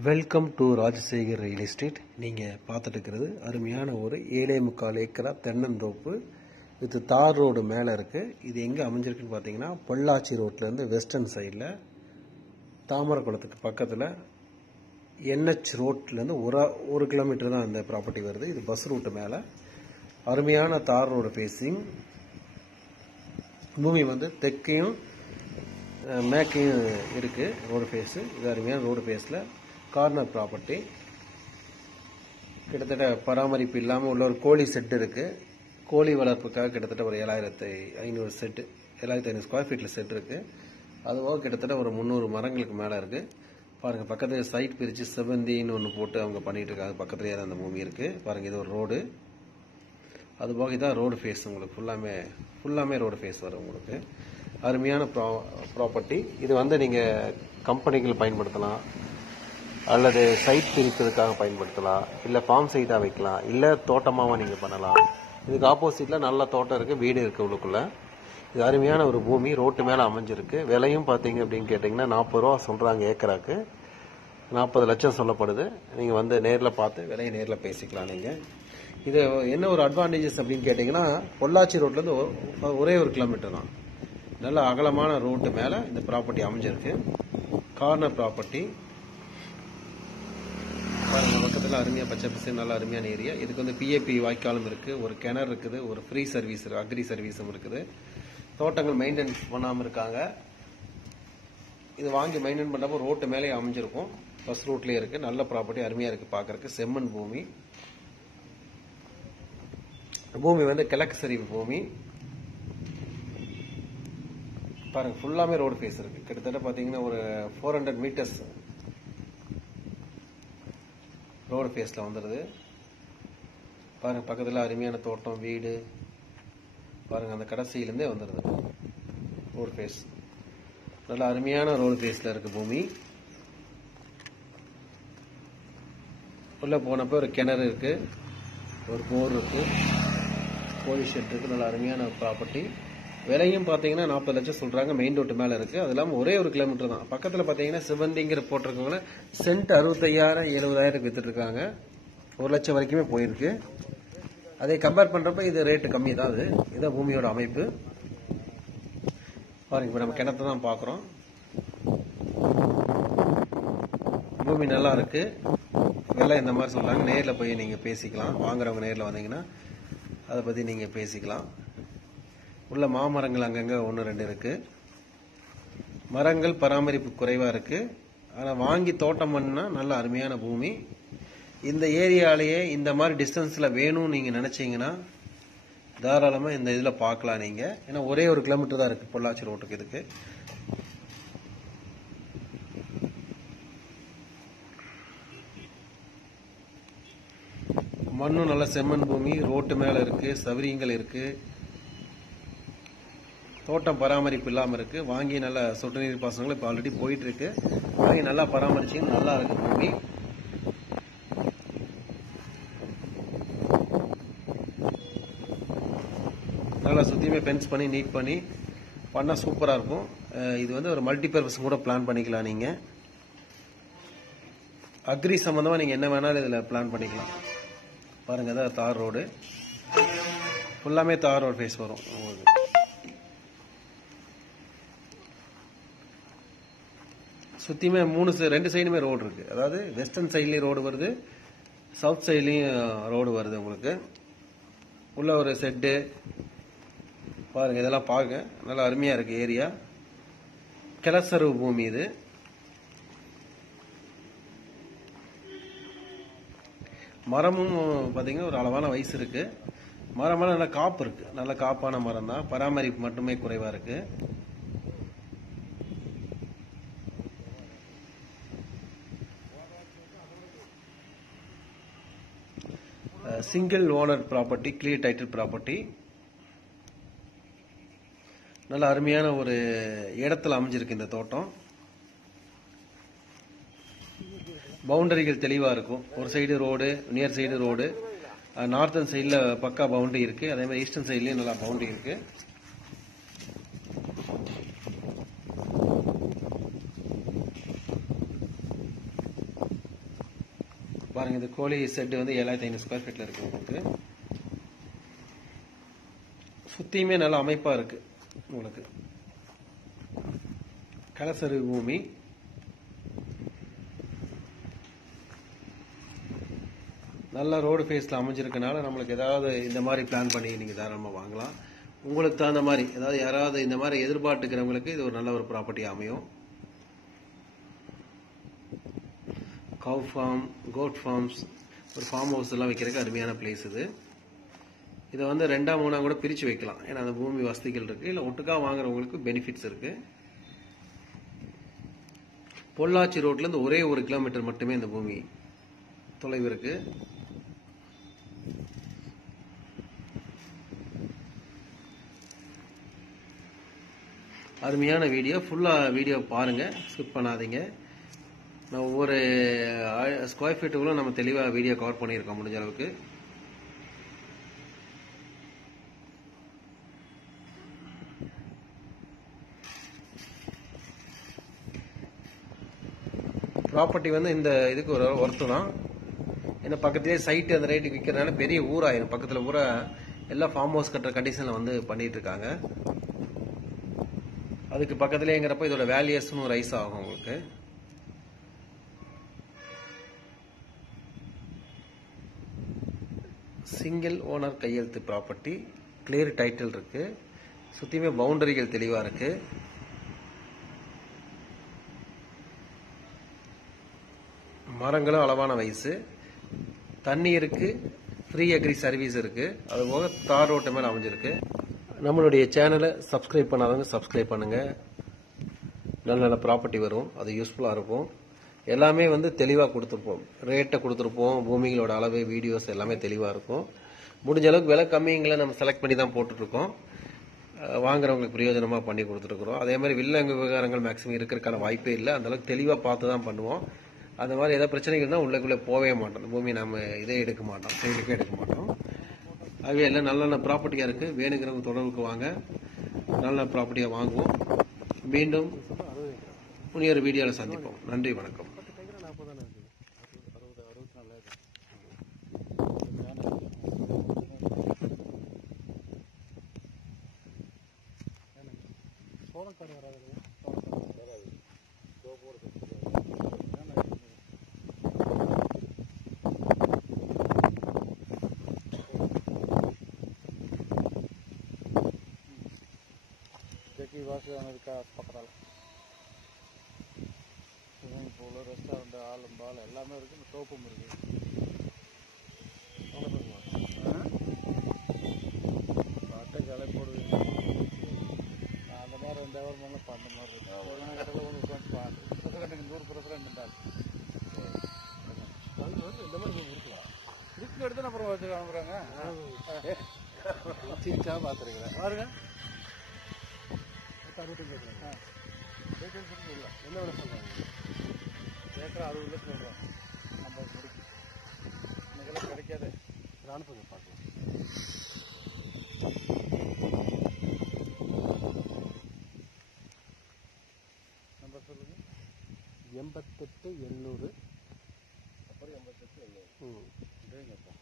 Welcome to Rajasekar real estate. நீங்கள் பார்த்துட்டு இருக்கிறது அருமையான ஒரு 7.25 ஏக்கரா தென்னந்தோப்பு வித் தார் ரோடு மேலே இருக்குது. இது எங்கே அமைஞ்சிருக்குன்னு பார்த்தீங்கன்னா பொள்ளாச்சி ரோட்லேருந்து வெஸ்டர்ன் சைடில் தாமரக்குளத்துக்கு பக்கத்தில் என்ஹெச் ரோட்லேருந்து ஒரு கிலோமீட்டர் தான் அந்த ப்ராப்பர்ட்டி வருது. இது பஸ் ரூட்டு மேலே அருமையான தார் ரோடு ஃபேஸிங். பூமி வந்து தெற்கையும் மேற்கையும் இருக்குது ரோடு ஃபேஸு. இது அருமையான ரோடு ஃபேஸில் கார்னர் ப்ராப்பர்ட்டி. கிட்டத்தட்ட பராமரிப்பு இல்லாமல் உள்ள ஒரு கோழி செட்டு இருக்குது. கோழி வளர்ப்புக்காக கிட்டத்தட்ட ஒரு 7,500 செட்டு 7,500 ஸ்கொயர் ஃபீட்டில் செட் இருக்குது. அதுவாக கிட்டத்தட்ட ஒரு 300 மரங்களுக்கு மேலே இருக்குது. பாருங்கள், பக்கத்தில் சைட் பிரித்து செவந்தின்னு ஒன்று போட்டு அவங்க பண்ணிகிட்டு இருக்காங்க. பக்கத்துலேயே அந்த பூமி இருக்குது. பாருங்கள், இது ஒரு ரோடு. அதுபோக இதான் ரோடு ஃபேஸ். உங்களுக்கு ஃபுல்லாமே ரோடு ஃபேஸ் வரும். உங்களுக்கு அருமையான ப்ராப்பர்ட்டி. இது வந்து நீங்கள் கம்பெனிகள் பயன்படுத்தலாம், அல்லது சைட் பிரிப்பதற்காக பயன்படுத்தலாம், இல்லை ஃபார்ம் சைட்டாக வைக்கலாம், இல்லை தோட்டமாகவும் நீங்கள் பண்ணலாம். இதுக்கு ஆப்போசிட்டில் நல்ல தோட்டம் இருக்குது, வீடு இருக்குது உள்ளுக்குள்ளே. இது அருமையான ஒரு பூமி ரோட்டு மேலே அமைஞ்சிருக்கு. விலையும் பார்த்தீங்க அப்படின்னு கேட்டிங்கன்னா 40 ரூபா சொல்கிறாங்க ஏக்கராக்கு. 40 லட்சம் சொல்லப்படுது. நீங்கள் வந்து நேரில் பார்த்து விலையை நேரில் பேசிக்கலாம். நீங்கள் இது என்ன ஒரு அட்வான்டேஜஸ் அப்படின்னு கேட்டிங்கன்னா பொள்ளாச்சி ரோட்லேருந்து ஒரே ஒரு கிலோமீட்டர் தான். நல்ல அகலமான ரோட்டு மேலே இந்த ப்ராப்பர்ட்டி அமைஞ்சிருக்கு. Corner property. பாருங்க, பக்கத்தில் அருமையாக பச்சை பசங்க, நல்ல அருமையான ஏரியா. இதுக்கு வந்து பிஏபி வாய்க்காலும் இருக்குது, ஒரு கிணறு இருக்குது, ஒரு ஃப்ரீ சர்வீஸ் அக்ரி சர்வீஸும் இருக்குது. தோட்டங்கள் மெயின்டைன்ஸ் பண்ணாமல் இருக்காங்க. இது வாங்கி மெயின்டைன் பண்ணப்போ ரோட்டு மேலே அமைஞ்சிருக்கும். பஸ் ரூட்லேயே இருக்குது. நல்ல ப்ராப்பர்ட்டி, அருமையாக இருக்குது பார்க்குறக்கு. செம்மண் பூமி. பூமி வந்து கிழக்கு சரிவு பூமி. பாருங்க, ஃபுல்லாமே ரோடு ஃபேஸ் இருக்குது. கிட்டத்தட்ட பார்த்தீங்கன்னா ஒரு 400 மீட்டர்ஸ் ரோடு ஃபேஸில் வந்துடுது. பாருங்கள், பக்கத்தில் அருமையான தோட்டம், வீடு. பாருங்கள், அந்த கடைசியிலேருந்தே வந்துடுது ரோடு ஃபேஸ். நல்ல அருமையான ரோடு ஃபேஸில் இருக்குது பூமி. உள்ளே போனப்போ ஒரு கிணறு இருக்குது, ஒரு போர் இருக்குது, கோழி ஷெட் இருக்குது. நல்ல அருமையான ப்ராப்பர்ட்டி. விலையும் பார்த்தீங்கன்னா 40 லட்சம் சொல்கிறாங்க. மெயின் ரோட்டு மேலே இருக்குது. அது இல்லாமல் ஒரே ஒரு கிலோமீட்டர் தான். பக்கத்தில் பார்த்தீங்கன்னா சிவந்திங்கிற போட்டிருக்கவங்கள சென்ட் 65,000 70,000 வித்துட்ருக்காங்க. 1 லட்சம் வரைக்குமே போயிருக்கு. அதை கம்பேர் பண்ணுறப்ப இது ரேட்டு கம்மி தான். இதுதான் பூமியோட அமைப்பு. பாருங்க, இப்போ நம்ம கிணத்தை தான் பார்க்குறோம். பூமி நல்லா இருக்கு. விலை இந்த மாதிரி சொல்கிறாங்க. நேரில் போய் நீங்கள் பேசிக்கலாம். வாங்குறவங்க நேரில் வந்தீங்கன்னா அதை பற்றி நீங்கள் பேசிக்கலாம். உள்ள மாமரங்கள் அங்கங்கே 1-2 இருக்குது. மரங்கள் பராமரிப்பு குறைவாக இருக்குது. ஆனால் வாங்கி தோட்டம் பண்ணால் நல்ல அருமையான பூமி. இந்த ஏரியாலேயே இந்த மாதிரி டிஸ்டன்ஸில் வேணும்னு நீங்கள் நினச்சிங்கன்னா தாராளமாக இந்த இதில் பார்க்கலாம் நீங்கள். ஏன்னா ஒரே ஒரு கிலோமீட்டர் தான் இருக்குது பொள்ளாச்சி ரோட்டுக்கு. இதுக்கு மண்ணும் நல்ல செம்மண் பூமி. ரோட்டு மேலே இருக்குது, சவரியங்கள் இருக்குது. தோட்டம் பராமரிப்பு இல்லாமல் இருக்குது. வாங்கி நல்ல சொட்டு நீர் பாசனங்கள் இப்போ ஆல்ரெடி போயிட்டு இருக்கு. வாங்கி நல்லா பராமரிச்சிங்க, நல்லா இருக்கு பூமி. நல்லா சுற்றியுமே ஃபென்ஸ் பண்ணி நீட் பண்ணி பண்ணால் சூப்பராக இருக்கும். இது வந்து ஒரு மல்டிபர்பஸ் கூட பிளான் பண்ணிக்கலாம். நீங்கள் அக்ரி சம்மந்தமாக நீங்கள் என்ன வேணாலும் இதில் பிளான் பண்ணிக்கலாம். பாருங்கள், அதான் தார் ரோடு. ஃபுல்லாமே தார் ரோடு ஃபேஸ் வரும் உங்களுக்கு. சுற்றியுமே 2 சைடுமே ரோடு இருக்குது. அதாவது வெஸ்டர்ன் சைட்லேயும் ரோடு வருது, சவுத் சைட்லேயும் ரோடு வருது உங்களுக்கு. உள்ள ஒரு செட்டு. பாருங்கள், இதெல்லாம் பார்க்க நல்லா அருமையாக இருக்குது ஏரியா. கிளசருவு பூமி இது. மரமும் பார்த்தீங்கன்னா ஒரு அளவான வயசு இருக்குது. மரமெல்லாம் நல்லா காப்பு இருக்குது. நல்ல காப்பான மரம் தான். பராமரிப்பு மட்டுமே குறைவாக இருக்குது. Single owner property, clear title property. நல்ல அருமையான ஒரு இடத்துல அமைஞ்சிருக்கு இந்த தோட்டம். பவுண்டரிகள் தெளிவாக இருக்கும். ஒரு side road, near side road. Northern சைடில் பக்கா பவுண்டரி இருக்குது. அதே மாதிரி ஈஸ்டர்ன் சைட்லேயும் நல்லா பவுண்டரி இருக்குது. பாருங்க, இந்த கோழி செட்டு வந்து 7500 ஸ்கொயர் ஃபீட்ல இருக்கு. உங்களுக்கு சுத்தியுமே நல்ல அமைப்பா இருக்கு. உங்களுக்கு கலசரி பூமி, நல்ல ரோடு ஃபேஸ்ல அமைஞ்சிருக்கனால நம்மளுக்கு ஏதாவது இந்த மாதிரி பிளான் பண்ணி நீங்க தாராளமா வாங்கலாம். உங்களுக்கு தகுந்த மாதிரி, அதாவது யாராவது இந்த மாதிரி எதிர்பார்த்துக்கிறவங்களுக்கு இது ஒரு நல்ல ஒரு ப்ராப்பர்ட்டி அமையும். கவ் ஃபார்ம், கோட் ஃபார்ம்ஸ், ஒரு ஃபார்ம் ஹவுஸ் எல்லாம் வைக்கிறதுக்கு அருமையான பிளேஸ் இது. இதை வந்து 2ஆ 3ஆ கூட பிரிச்சு வைக்கலாம். ஏன்னா அந்த பூமி வசதிகள் இருக்கு. இல்லை ஒட்டுக்கா வாங்குறவங்களுக்கு பெனிஃபிட்ஸ் இருக்கு. பொள்ளாச்சி ரோட்ல இருந்து ஒரே 1 கிலோமீட்டர் மட்டுமே இந்த பூமி தொலைவு இருக்கு. அருமையான வீடியோ. ஃபுல்லா வீடியோ பாருங்க, ஸ்கிப் பண்ணாதீங்க. நான் ஒவ்வொரு ஸ்கொயர் ஃபீட்டுகளும் நம்ம தெளிவா வீடியோ கவர் பண்ணியிருக்கோம் முடிஞ்ச அளவுக்கு. ப்ராப்பர்ட்டி வந்து இந்த இதுக்கு ஒரு ஒர்த்து தான். ஏன்னா பக்கத்திலே சைட்டு அந்த ரேட்டுக்கு விற்கிறதுனால பெரிய ஊராயிரும். பக்கத்தில் பூரா எல்லாம் ஃபார்ம் ஹவுஸ் கட்டுற கண்டிஷனில் வந்து பண்ணிட்டு இருக்காங்க. அதுக்கு பக்கத்துலேங்கிறப்ப இதோட வேல்யூஸும் ரைஸ் ஆகும் உங்களுக்கு. சிங்கிள் ஓனர் கையெழுத்து ப்ராப்பர்ட்டி, கிளியர் டைட்டில் இருக்கு. சுத்தியுமே பவுண்டரிகள் தெளிவா இருக்கு. மரங்களும் அளவான வயசு, தண்ணி இருக்கு, ஃப்ரீ அக்ரி சர்வீஸ் இருக்கு. அது போக தார் ரோட்டு மேல அமைஞ்சிருக்கு. நம்மளுடைய சேனலை சப்ஸ்கிரைப் பண்ணாதவங்க சப்ஸ்கிரைப் பண்ணுங்க. நல்ல நல்ல ப்ராப்பர்ட்டி வரும், அது யூஸ்ஃபுல்லா இருக்கும். எல்லாமே வந்து தெளிவா கொடுத்துருப்போம், ரேட்டை கொடுத்துருப்போம், பூமிகளோட அளவு, வீடியோஸ் எல்லாமே தெளிவா இருக்கும். முடிஞ்ச அளவுக்கு விலை கம்மிங்களை நம்ம செலக்ட் பண்ணி தான் போட்டுட்டு இருக்கோம். வாங்குறவங்களுக்கு பிரயோஜனமா பண்ணி கொடுத்துருக்குறோம். அதே மாதிரி வில்லங்க விவகாரங்கள் மேக்ஸிமம் இருக்கிறதுக்கான வாய்ப்பே இல்லை. அந்த அளவுக்கு தெளிவா பார்த்து தான் பண்ணுவோம். அந்த மாதிரி ஏதாவது பிரச்சனைகள்னா உள்ளக்குள்ளே போகவே மாட்டோம். பூமி நம்ம இதே எடுக்க மாட்டோம், செயலுக்கே எடுக்க மாட்டோம். ஆகவே எல்லாம் நல்ல நல்ல ப்ராப்பர்ட்டியா இருக்கு. வேணுங்கிறவங்க தொடர்புக்கு வாங்க, நல்ல ப்ராப்பர்ட்டியா வாங்குவோம். மீண்டும் இன்னொரு வீடியோவில் சந்திப்போம். நன்றி, வணக்கம். பக்கத்தால் ஸ்விம்மிங் பூலு, ரெஸ்டாரண்ட், ஆலும் பால் எல்லாமே இருக்குது. சோப்பும் இருக்குது. பாட்டை கிளை போடுவீங்க. அந்த மாதிரி 2 ஹவர் மேலே பண்ண மாதிரி இருக்கு. ஒரு மணி கட்டில் ஒன்று உட்காந்து பாட்டு பிரசிடண்ட், 100 பிரசிடண்ட் இருந்தால் இந்த மாதிரி இருக்கலாம். இதுக்கு எடுத்து அப்புறம் வச்சு காமிக்கிறாங்க. சீச்சா பார்த்துருக்குறேன் பாருங்க. 65 இல்லை, என்ன விட சொல்கிறாங்க? ஏக்கர் 60 சொல்கிறோம். நம்ம முடிக்கும் இன்னைக்கெல்லாம் கிடைக்காது. அனுப்புங்க பார்க்கலாம். நம்பர் சொல்லுங்க. 88 800. அப்புறம் 88 800. இதேங்கப்பா.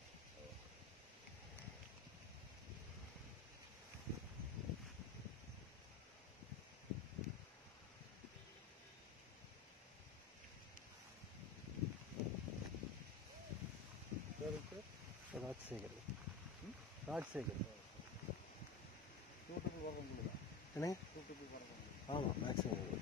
ராஜசேகர். ராஜசேகர் யூடியூப் வர முடியல. என்னங்க? யூடியூப் வர முடியல. ஆமாம், ராஜசேகர்.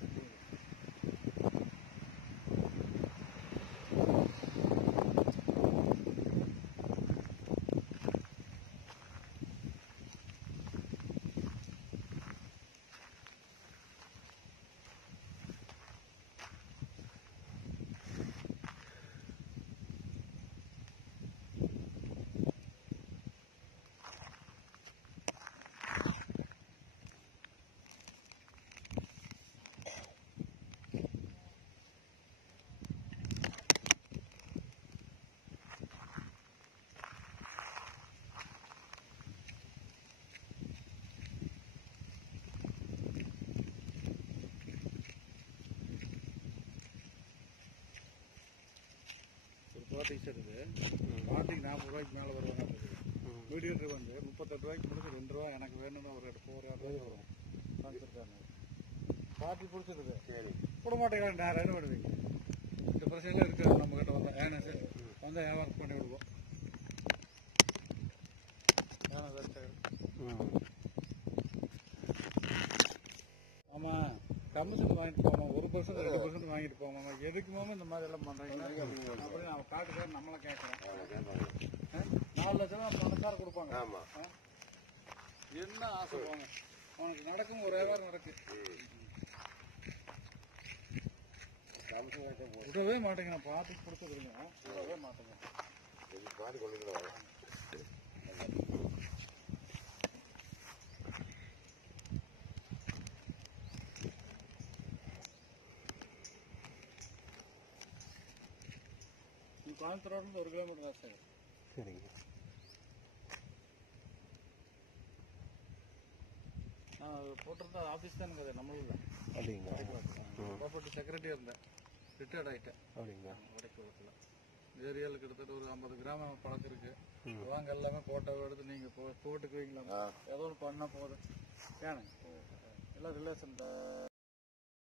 30 டிஷர்ட் இது பாட்டிக்கு 40 ரூபாய்க்கு மேலே வருவாங்க. மீடியம் வந்து 38 ரூபாய்க்கு முடிச்சு 2 ரூபா எனக்கு வேணும்னு ஒரு 4 வரும் காமிச்சிருக்காங்க. பாட்டி பிடிச்சிருக்குது. சரி போட மாட்டேங்கிறாங்க. நேரம் என்ன பண்ணுவீங்க? இந்த பிரச்சனைலாம் இருக்குது நம்ம கிட்ட வந்தால். ஏன்னா சார் வந்தால் வியாபாரம் பண்ணி விடுவோம். ஏன்னா சார் ஆமாம் கமிஷன் வாங்கிட்டு போவோம். 1% 2% வாங்கிட்டு போவோம். எதுக்கு மாமா இந்த மாதிரி எல்லாம் பண்ணுறீங்கன்னா அப்படின்னு அவன் காட்டுக்கார நம்மளை கேட்குறோம். 4 லட்சம் ரூபா பணக்கார கொடுப்பாங்க. என்ன ஆசை போங்க உனக்கு நடக்கும். ஒரு வியாபாரம் நடக்கு. விடவே மாட்டேங்க. நான் பார்த்து கொடுத்துருங்க. விடவே மாட்டேங்க. கோயம்புத்தூர்லேருந்து 1 கிலோமீட்டர் தான் சார். சரிங்க. நான் போட்டிருந்தா ஆஃபீஸ் தான் இருக்குது நம்மளும் தான். அப்படிங்களா? ப்ராப்பர்ட்டி செக்ரட்டரியாக இருந்தேன். ரிட்டையர்ட் ஆகிட்டேன். அப்படிங்களா? வடக்கு ஏரியாவில் கிட்டத்தட்ட ஒரு 50 கிராம பழக்கம் இருக்கு. வாங்க எல்லாமே போட்டோ எடுத்து நீங்கள் போட்டுக்குவீங்களா? ஏதோ ஒன்று பண்ணால் போதும். ஏன்னா எல்லாம் ரிலேஷன்